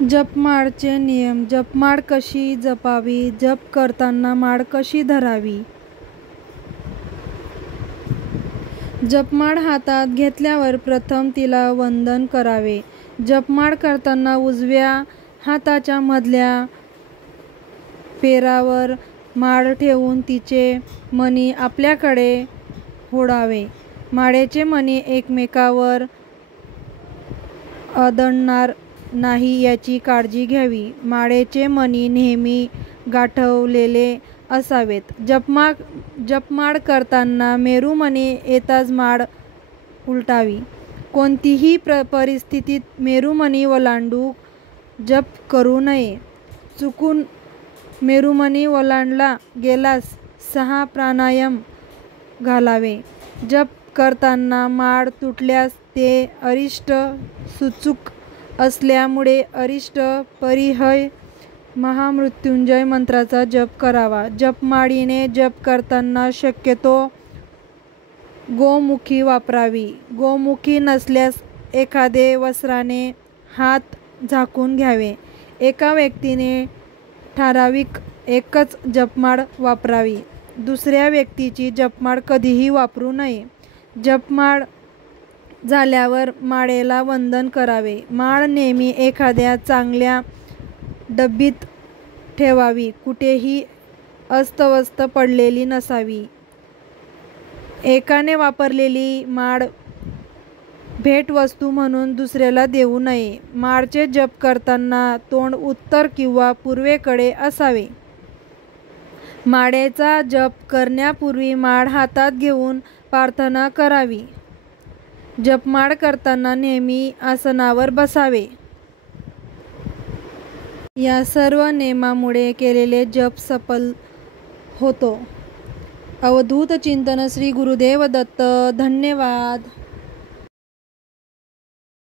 जपमाळचे नियम. जपमाळ कशी जपावी? जप करताना माळ कशी धरावी? जपमाळ हातात घेतल्यावर प्रथम तिला वंदन करावे. जपमाळ करताना उजव्या हाताच्या मधल्या पेरावर माळ ठेवून तिचे मणी आपल्याकडे ओढावे. माळेचे मणी एकमेकावर आदळणार नाही याची काळजी घ्यावी. माळेचे मणी नेहमी गाठलेले असावेत. जपमाळ करताना मेरुमणी येताच माळ उलटावी. कोणतीही परिस्थितीत मेरुमणी ओलांडून जप करू नये. चुकून मेरुमणी ओलांडला गेल्यास 6 प्राणायाम घालावे. जप करताना माळ तुटल्यास ते अरिष्ट सूचक असल्यामुळे अरिष्ट परिहय महामृत्युंजय मंत्राचा जप करावा. जपमाळीने जप करताना शक्यतो गोमुखी वापरावी. गोमुखी नसल्यास एखादे वस्त्राने हात झाकून घ्यावे. एका व्यक्तीने ठराविक एकच जपमाळ वापरावी. दुसऱ्या व्यक्तीची जपमाळ कधीही वापरू नये. जपमाळ झाल्यावर माळेला वंदन करावे. माळ नेहमी एखाद्या चांगल्या डबीत ठेवावी. कुठेही अस्ताव्यस्त पडलेली नसावी. एकाने वापरलेली माळ भेटवस्तू म्हणून दुसऱ्याला देऊ नये. माळचे जप करताना तोंड उत्तर किंवा पूर्वेकडे असावे. माळेचा जप करण्यापूर्वी माळ हातात घेऊन प्रार्थना करावी. जपमाळ करताना नेहमी आसनावर बसावे. या सर्व नियमांमुळे केलेले जप सफल होतो. अवधूत चिंतन श्री गुरुदेव दत्त. धन्यवाद.